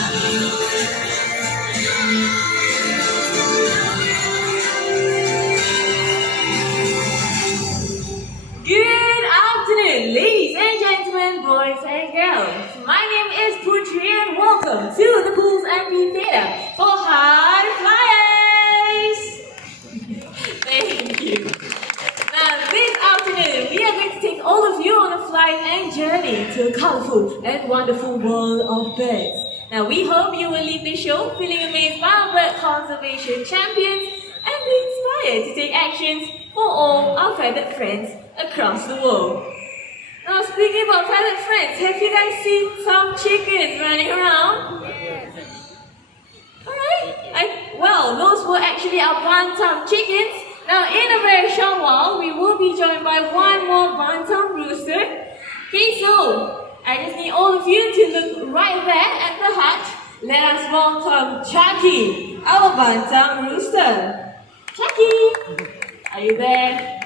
Good afternoon, ladies and gentlemen, boys and girls. My name is Putri and welcome to the Pools Amphitheatre for High Flyers. Thank you. Now, this afternoon, we are going to take all of you on a flight and journey to a colorful and wonderful world of birds. Now, we hope you will leave the show feeling amazed by our bird conservation champions and be inspired to take actions for all our feathered friends across the world. Now, speaking about feathered friends, have you guys seen some chickens running around? Alright, well, those were actually our bantam chickens. Now, in a very short while, we will be joined by one more bantam rooster. Okay, so I just need all of you to look right there at the hut. Let us welcome Chucky, our bantam rooster. Chucky, are you there?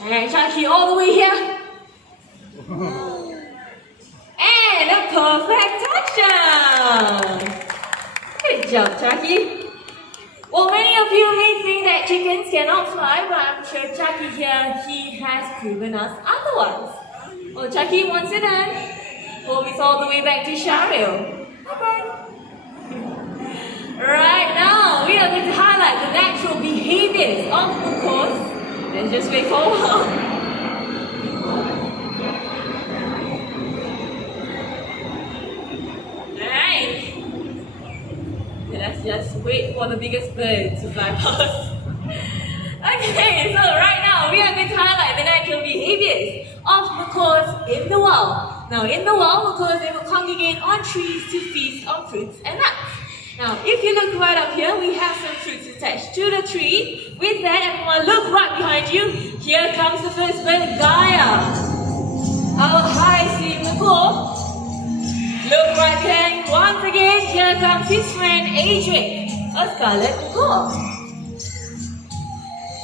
Alright, Chucky, all the way here. And a perfect touchdown! Good job, Chucky. Well, many of you may think that chickens cannot fly, but I'm sure Chucky here, he has proven us otherwise. Well, Chucky, once you're done, pull me all the way back to Shario. Bye-bye. Right now, we are going to highlight the natural behaviors of macaws. Let's just wait for a while. Alright. Let's just wait for the biggest bird to fly past. Okay, so right now we are going to highlight the natural behaviors of macaws in the wild. Now, in the wild, macaws, they will congregate on trees to feast on fruits and nuts. Now, if you look right up here, we have some fruits attached to the tree. With that, everyone, look right behind you. Here comes the first bird, Gaia. Our high-sea macaw. Look right behind. Once again, here comes his friend, Adric, a scarlet macaw.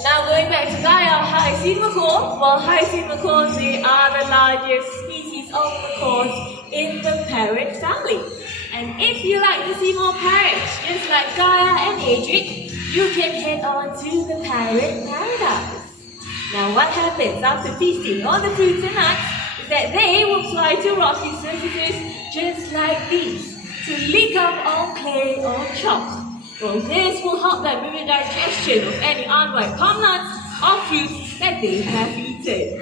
Now, going back to Gaia, our high-sea macaw. Well, high-sea macaws, they are the largest species of macaws in the parrot family. And if you like to see more parrots, just like Gaia and Adric, you can head on to the parrot paradise. Now, what happens after feasting on the fruits and nuts is that they will fly to rocky surfaces just like these to lick up on clay or chalk. Well, this will help them with the digestion of any unripe palm nuts or fruits that they have eaten.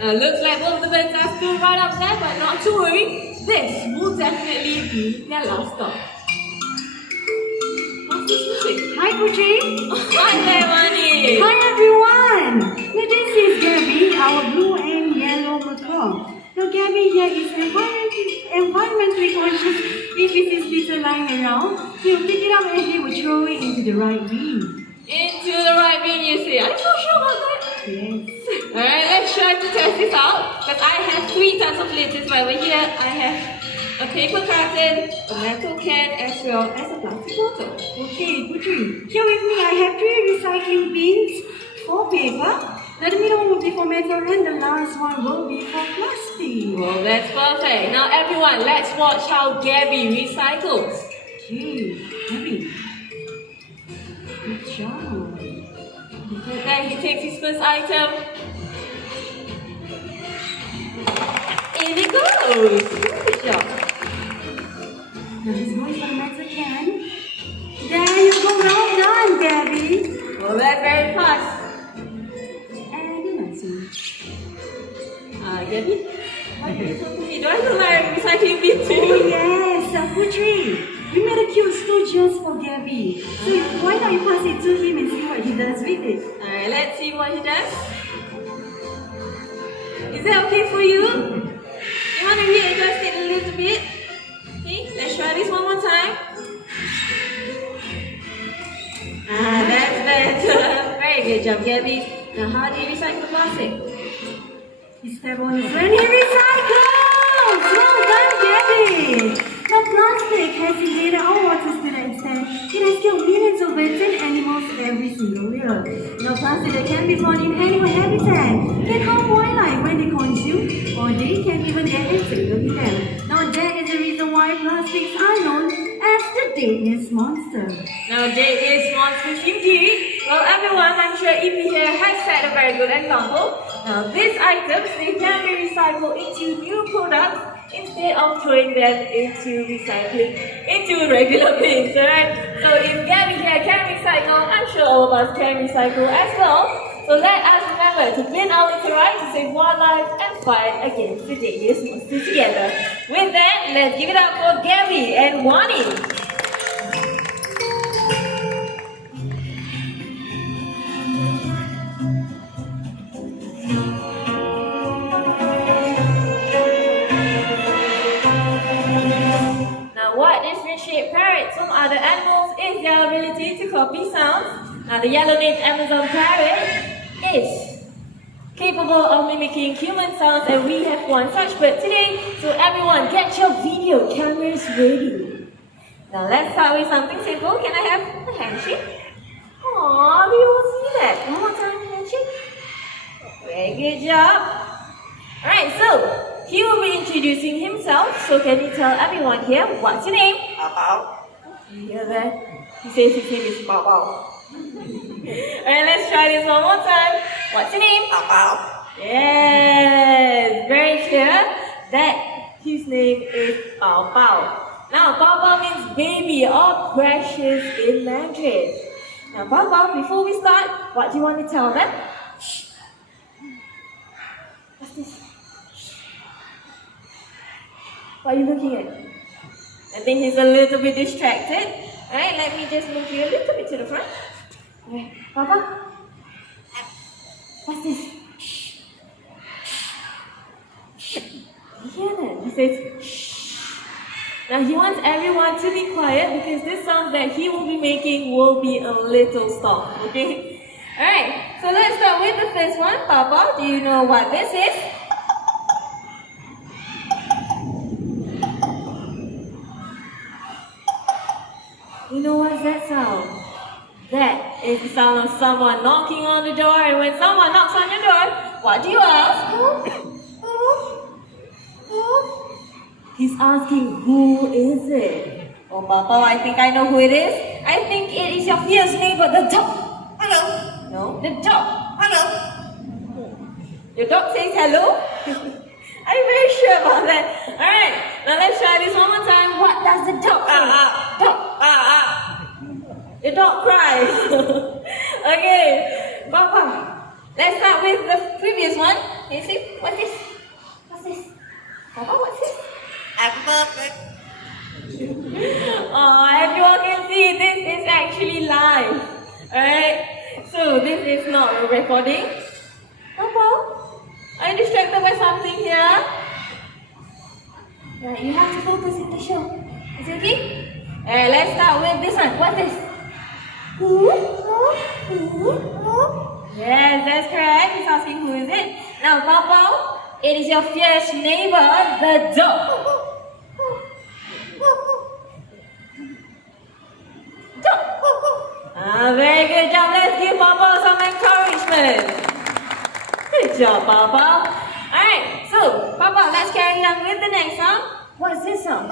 Now, looks like both of the birds are still right up there, but not to worry. This will definitely be their last stop. What's this music? Hi, Putri. Hi there, Mani. Hi, everyone. Now, this is Gabby, our blue and yellow macaw. Now, Gabby here is environmentally conscious. If he sees litter lying around, he'll pick it up and he will throw it into the right bin. Into the right bin, you say. Are you sure about that? Yes. Alright, let's try to test this out. Because I have 3 tons of litters right over here. I have a paper carton, a metal can, as well as a plastic bottle. Okay, Putri. Here with me, I have 3 recycling bins for paper. Now, the middle one will be for metal and the last one will be for plastic. Well, that's perfect. Now, everyone, let's watch how Gabby recycles. Okay, Gabby. Good job. Look at that, he takes his first item. In it goes. Good job. Now he's going for the metal can. There you go, well done, Gabby. Well, that's very fast. And the next one. Gabby? What do you talk to me? Do I look like a recycling bin too? Oh yes, Putri. We made a cute stool just for Gabby. So why not you pass it to him and see what he does with it? Alright, let's see what he does. Is that okay for you? You want to readjust it a little bit? Okay, let's try this one more time. That's better. Very good job, Gabby. Now, how do you recycle the plastic? He stepped on his friend, he recycles! Well done, Gabby! Now, plastic has invaded our waters to the extent it has killed millions of birds and animals every single year. Now, plastic that can be found in animal habitat can harm wildlife when they consume, or they can even get entangled in them. Now, that is the reason why plastics are known deadliest monster? Now, deadliest monsters indeed. Well, everyone, I'm sure EP here has set a very good example. Now, these items, they can be recycled into new products instead of throwing them into regular bins, alright? So if Gabby here can recycle, I'm sure all of us can recycle as well. So let us remember to bin our litter right to save wildlife and fight against the deadliest monsters together. With that, let's give it up for Gabby and Wani. What differentiates parrots from other animals is their ability to copy sounds. Now, the yellow-named Amazon parrot is capable of mimicking human sounds, and we have one such bird today. So everyone, get your video cameras ready. Now, let's start with something simple. Can I have a handshake? Aww, do you all see that? One more time, handshake. Very good job. Alright, so he will be introducing himself, so can you tell everyone here what's your name? Macaw. You hear that? He says his name is Macaw. Alright, let's try this one more time. What's your name? Macaw. Yes, very clear that his name is Pao Pao. Now, Pao Pao means baby or precious in Mandarin. Now, Pao Pao, before we start, what do you want to tell them? What's this? What are you looking at? I think he's a little bit distracted. Alright, let me just move you a little bit to the front. Okay, Papa? What's this? You hear that? He says, shh. Now he wants everyone to be quiet because this sound that he will be making will be a little soft, okay? Alright, so let's start with the first one. Papa, do you know what this is? You know what's that sound? That is the sound of someone knocking on the door, and when someone knocks on your door, what do you ask? He's asking, who is it? Oh, Papa, I think I know who it is. I think it is your fierce neighbor, the dog. Hello. No, the dog. Hello. Your dog says hello? I'm very sure about that. Alright, now let's try this one more time. What does the dog say? Dog. The dog cries. Okay, Papa, let's start with the previous one. Can you see? What's this? What's this? Papa, what's this? Oh, everyone can see this is actually live. Alright, so this is not a recording. Papa? Are you distracted by something here? Yeah, you have to focus in the show. Is it okay? Alright, let's start with this one. What's this? Yes, that's correct. He's asking who is it. Now, Papa, it is your fierce neighbor, the dog. Dog. Very good job. Let's give Papa some encouragement. Good job, Papa. Alright, so, Papa, let's carry on with the next song. What's this song?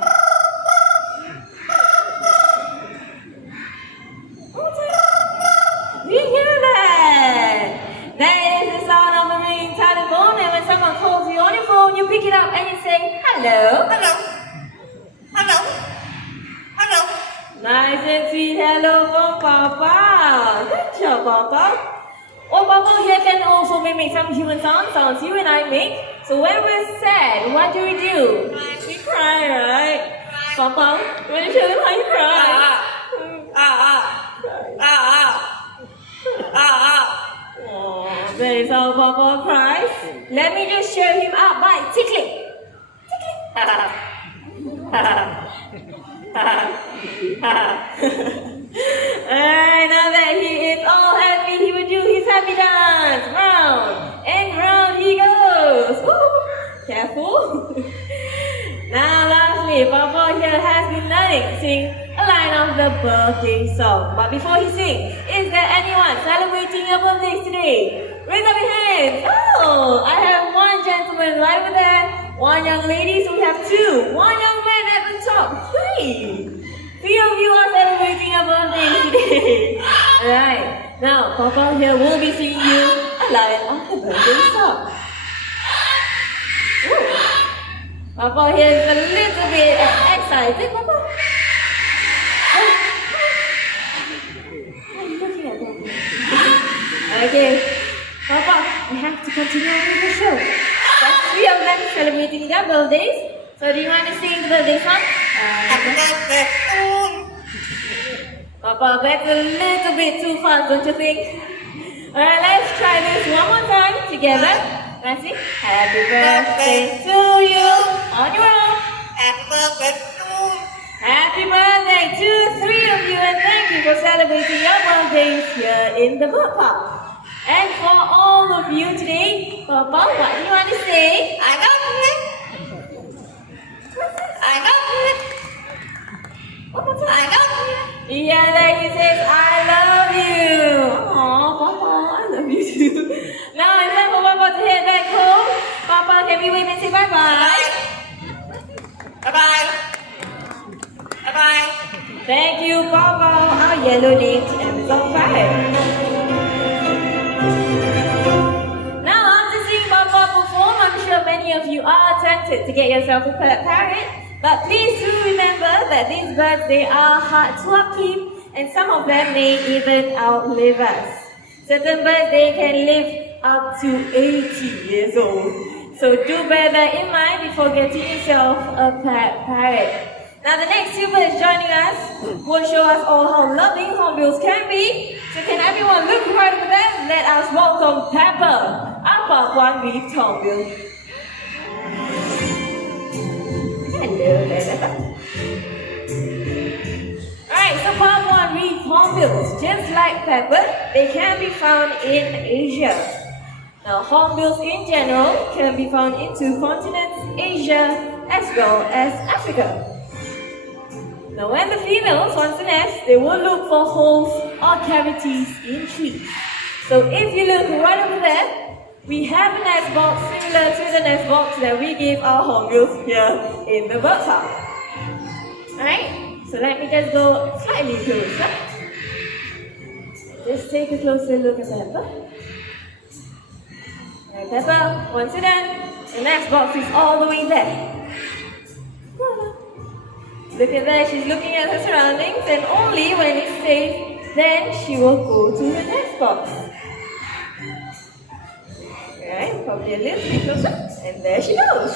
Do you hear that? That is the sound of a ringing telephone, and when someone calls you on your phone, you pick it up and you say, hello. Hello. Hello. Hello. Nice and sweet hello from Papa. Good job, Papa. Oh, Papa here can also mimic some human sounds you and I make. So when we're sad, what do? We cry, right? Papa, you want to show them how you cry? Oh, that is how Papa cries. Let me just cheer him up by tickling. Tickling. Alright, now that he is all happy, he will do his happy dance. Round and round he goes. Woo. Careful. Now lastly, Papa here has been learning to sing a line of the birthday song. But before he sings, is there anyone celebrating your birthday today? Raise up your hands. Oh, I have one gentleman right over there, one young lady, so we have two. One young man at the top, three. Three of you are today. Alright, now Papa here will be singing you a line of the birthday song. Ooh. Papa here is a little bit excited. Papa. Okay, Papa, we have to continue with the show. There's 3 of them celebrating their birthdays. So do you want to sing the birthday song? Papa, that's a little bit too fast, don't you think? Alright, let's try this one more time together. Let's see. Happy birthday to you on your own. Happy birthday to 3 of you, and thank you for celebrating your birthdays here in the bird park. And for all of you today, Papa, what do you want to say? I got it. I got it. One more time. I got it. Yeah, there he says, I love you. Aww, Papa, I love you too. Now it's time for Papa to head back home. Papa, can we wave and say bye-bye? Bye-bye. Bye-bye. Thank you, Papa, our yellow-named Amazon Parrot. I'm sure many of you are tempted to get yourself a pet parrot, but please do remember that these birds, they are hard to upkeep, and some of them may even outlive us. Certain birds, they can live up to 80 years old. So do bear that in mind before getting yourself a pet parrot. Now the next 2 birds joining us will show us all how loving hornbills can be. So can everyone look right over there? Let us welcome Pepper, our Park 1 Reef hornbill. Hello there, Pepper. Alright, so Park 1 Reef hornbills, just like Pepper, they can be found in Asia. Now hornbills in general can be found in 2 continents, Asia as well as Africa. Now when the females want to nest, they will look for holes or cavities in trees. So if you look right over there, we have a nest box similar to the nest box that we give our hornbills here in the bird park. Alright, so let me just go slightly closer. Just take a closer look at Pepper. Alright, Pepper, once you're done, the nest box is all the way there. Look at that, she's looking at her surroundings, and only when it's safe, then she will go to the nest box. Alright, probably a little bit closer, and there she goes.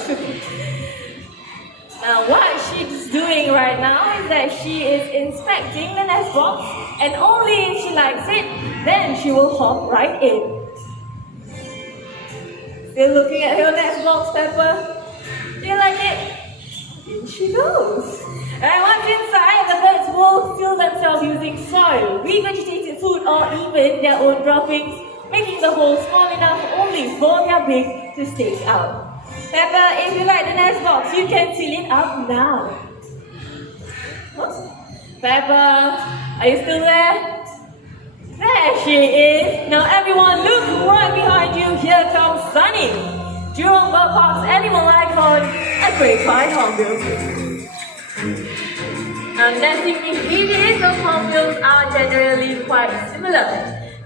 Now what she's doing right now is that she is inspecting the nest box, and only if she likes it, then she will hop right in. Still looking at her nest box, Pepper? Do you like it? In she goes. And once inside, the birds will fill themselves using soil, revegetated food, or even their own droppings, making the hole small enough only for their beak to stick out. Pepper, if you like the nest box, you can seal it up now. Huh? Pepper, are you still there? There she is. Now everyone, look right behind you. Here comes Sunny, Jurong Bird Park's animal icon, a grapevine hornbill. Nesting behaviors of hornbills are generally quite similar.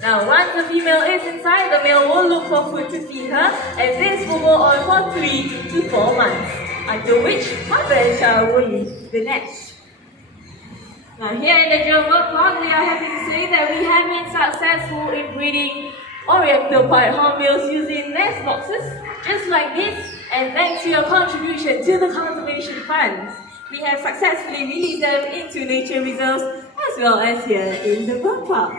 Now, once the female is inside, the male will look for food to feed her, and this will go on for 3 to 4 months, until which mother and child will leave the nest. Now, here in the Jurong Bird Park, we are happy to say that we have been successful in breeding oriental pied hornbills using nest boxes, just like this, and thanks to your contribution to the conservation funds, we have successfully released them into nature reserves as well as here in the bird park.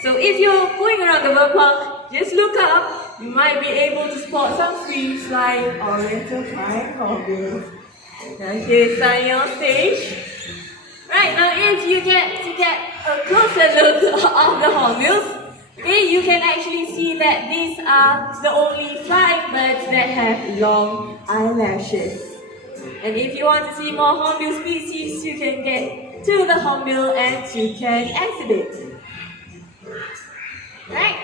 So if you're going around the bird park, just look up. You might be able to spot some free flying oriental pied hornbills. Now here's Sunny on stage. Right, now if you get a closer look of the hornbills, okay, you can actually see that these are the only flying birds that have long eyelashes. And if you want to see more hornbill species, you can get to the hornbill and you can exhibit. Right?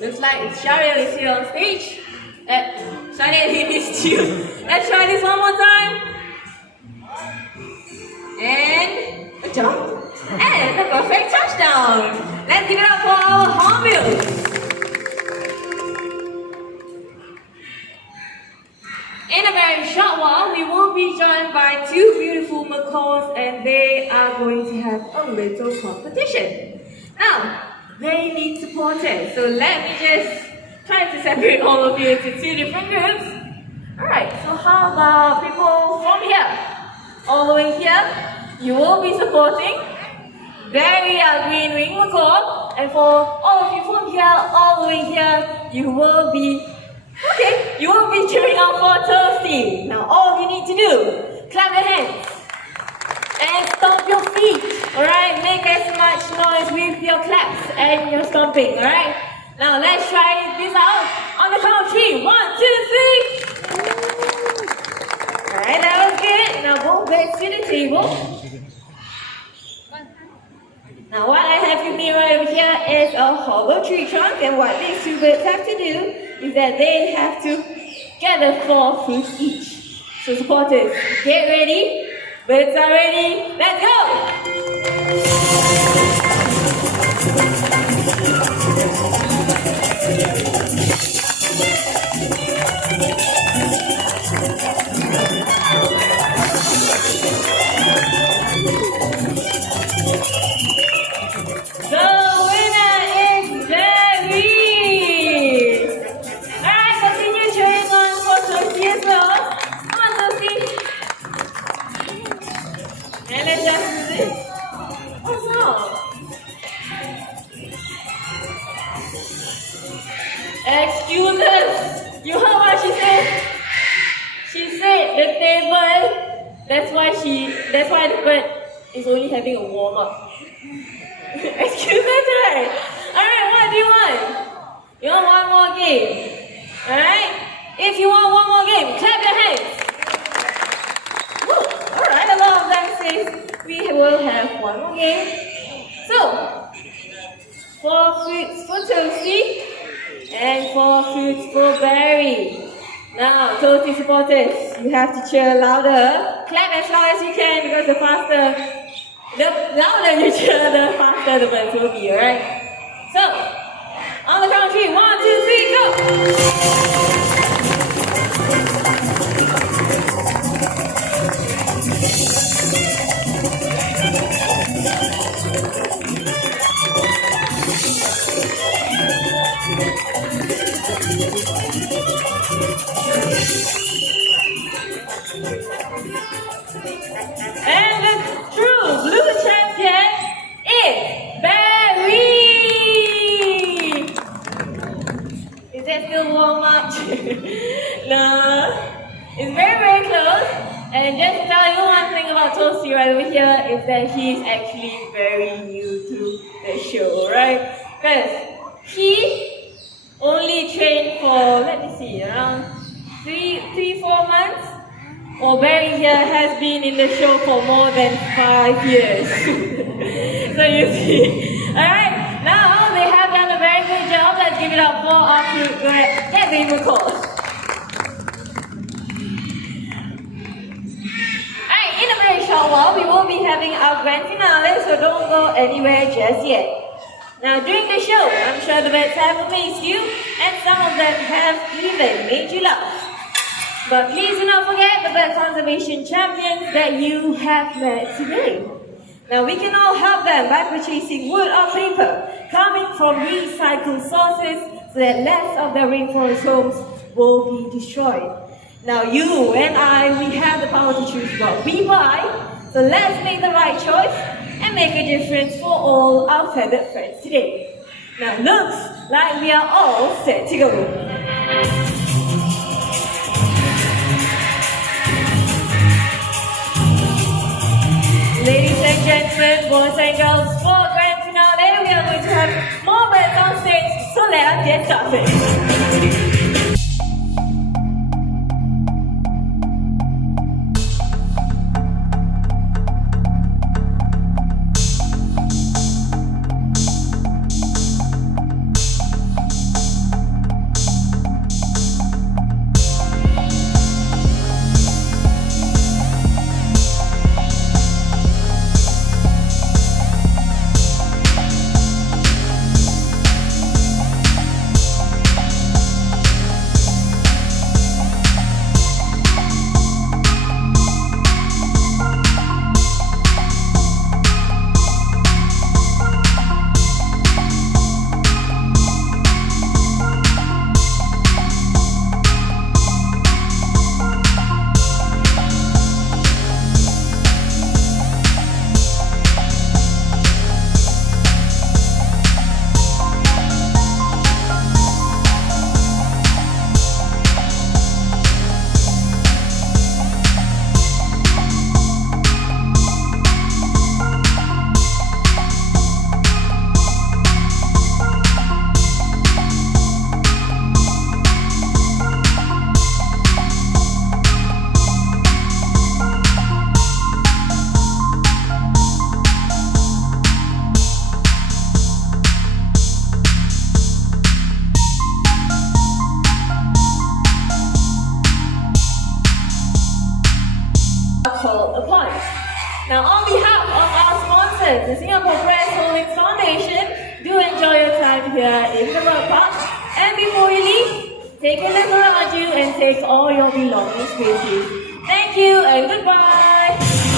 Looks like Shariel is here on stage. Shariel, he missed you. Let's try this one more time. And a jump, and a perfect touchdown. Let's give it up for our Hornbill. In a very short while, we will be joined by two beautiful macaws, and they are going to have a little competition. Now, they need supporters, so let me just try to separate all of you into two different groups. Alright, so how about people from here? All the way here, you will be supporting very green wing macaw, and for all of you from here, all the way here, you will be cheering out for Toasty. Now all you need to do, clap your hands and stomp your feet. Alright, make as much noise with your claps and your stomping. Alright, now let's try this out on the count of 3. 1, 2, 3. Alright, that was good. Now go back to the table. Now what I have with me right over here is a hollow tree trunk, and what these two birds have to do is that they have to gather 4 fruits each. So supporters, get ready. Birds are ready. Let's go! Excuses! You heard what she said? She said the table, that's why the bird is only having a warm-up. Excuses, right? Alright, what do you want? You want one more game? Alright? If you want one more game, clap your hands! Alright, a lot of them say we will have one more game. So, 4 fruits for Toasty and 4 fruits for Barry. Now, Toasty supporters, you have to cheer louder. Clap as loud as you can, because the louder you cheer, the faster the birds will be, alright? So, on the count of 3, 1, 2, 3, go! And the true blue champion is Barry! Is that still warm up? No. It's very, very close. And just to tell you one thing about Toasty right over here is that he's actually very new to the show, right? Because he only trained for, let me see, around 3-4 months. Well, Barry here has been in the show for more than 5 years. So you see. Alright, now they have done a very good job. Let's give it up for our fruit. Go ahead, get the macaws. Alright, in a very short while, we will be having our grand finale, so don't go anywhere just yet. Now, during the show, I'm sure the birds have amazed you, and some of them have even made you laugh. But please do not forget the bird conservation champions that you have met today. Now, we can all help them by purchasing wood or paper coming from recycled sources so that less of their rainforest homes will be destroyed. Now, you and I, we have the power to choose what we buy, so let's make the right choice and make a difference for all our feathered friends today. Now, looks like we are all set to go. Ladies and gentlemen, boys and girls, for grand finale, we are going to have more birds on stage, so let us get started. sponsors, the Singapore Press Holdings Foundation. Do enjoy your time here in the bird park. And before you leave, take a look around you and take all your belongings with you. Thank you and goodbye.